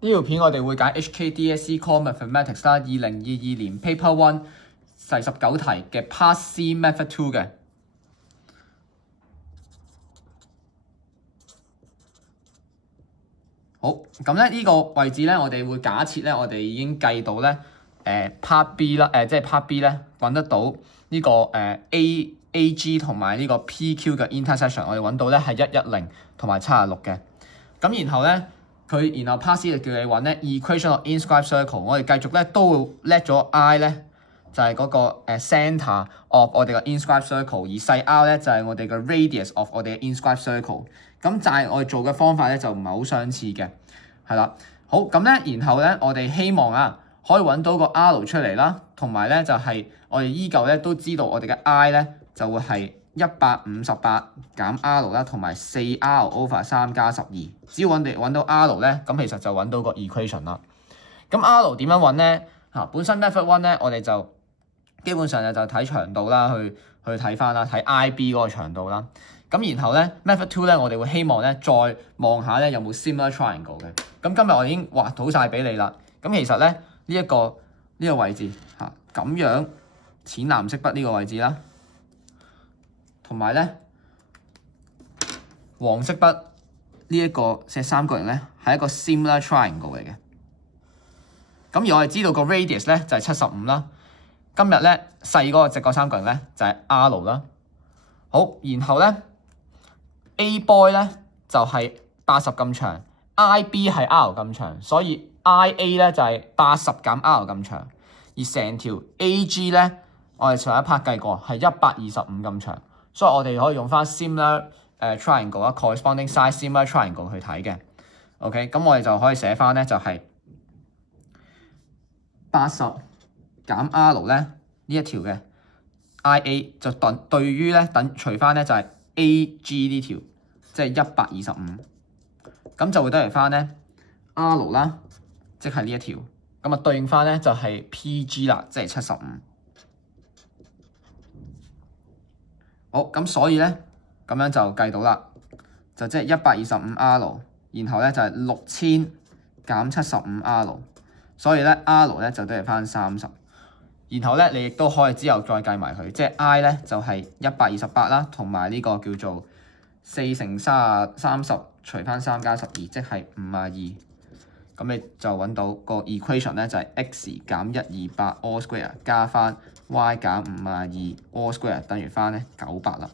呢條片我哋會解 HKDSE Core Mathematics 啦，2022年 Paper One 第19題嘅 Part C Method 2嘅。好，咁咧呢個位置咧，我哋會假設咧，我哋已經計到咧Part B 啦，即係 Part B 咧揾得到呢個AG 同埋呢個 PQ 嘅 intersection， 我哋揾到咧係110同埋76嘅。咁然後咧然後 Part C 就叫你揾咧 equation of inscribed circle， 我哋繼續咧都會叻咗 I 咧就係嗰個center of 我哋嘅 inscribed circle， 而細 r 咧就係我哋嘅 radius of 我哋嘅 inscribed circle。咁就係我哋做嘅方法咧就唔係好相似嘅，係啦。好，咁咧然後咧我哋希望可以揾到個 R 出嚟啦，同埋咧就係我哋依舊咧都知道我哋嘅 I 咧就會係158減 R 啦，同埋4R over 3加12。只要揾到 R 咧，咁其實就揾到個 equation 啦。咁 R 點樣揾咧？本身 method one 咧，我哋就基本上就睇長度啦，去睇翻啦，睇 IB 嗰個長度啦。咁然後咧 method two 咧，我哋會希望咧再望下咧有冇 similar triangle 嘅。咁今日我已經畫好晒俾你啦。咁其實咧呢個位置咁樣淺藍色筆呢個位置啦，同埋咧黃色筆呢一個石三角形咧係一個 similar triangle 嚟嘅。咁而我哋知道個 radius 咧就係75啦。今日咧細嗰個直角三角形咧就係 R 啦。好，然後咧 A boy 咧就係80咁長 ，IB 係 R 咁長，所以 IA 咧就係80減 R 咁長，而成條 AG 咧我哋上一 part 計過係125咁長，所以我哋可以用翻 similar triangle 啦 ，corresponding size similar triangle 去睇嘅。OK， 咁我哋就可以寫翻咧就係80減 R 咧呢一條嘅 IA 就對於咧除翻咧就係 AG 呢條，即係125，咁就會得嚟翻咧 R 啦，即係呢一條，咁對應翻咧就係 PG 啦，即係75。好，咁所以咧咁樣就計到啦，就即係125 R， 然後咧就係6000減75 R， 所以咧 R 咧就得嚟翻30。然後咧你亦都可以之後再計埋佢，即係 I 咧就係128啦，同埋呢個叫做4乘30除翻3加12，即係52。咁你就揾到個 equation 咧就係 x 減128 all square 加翻 y 減52 all square 等於翻咧98啦。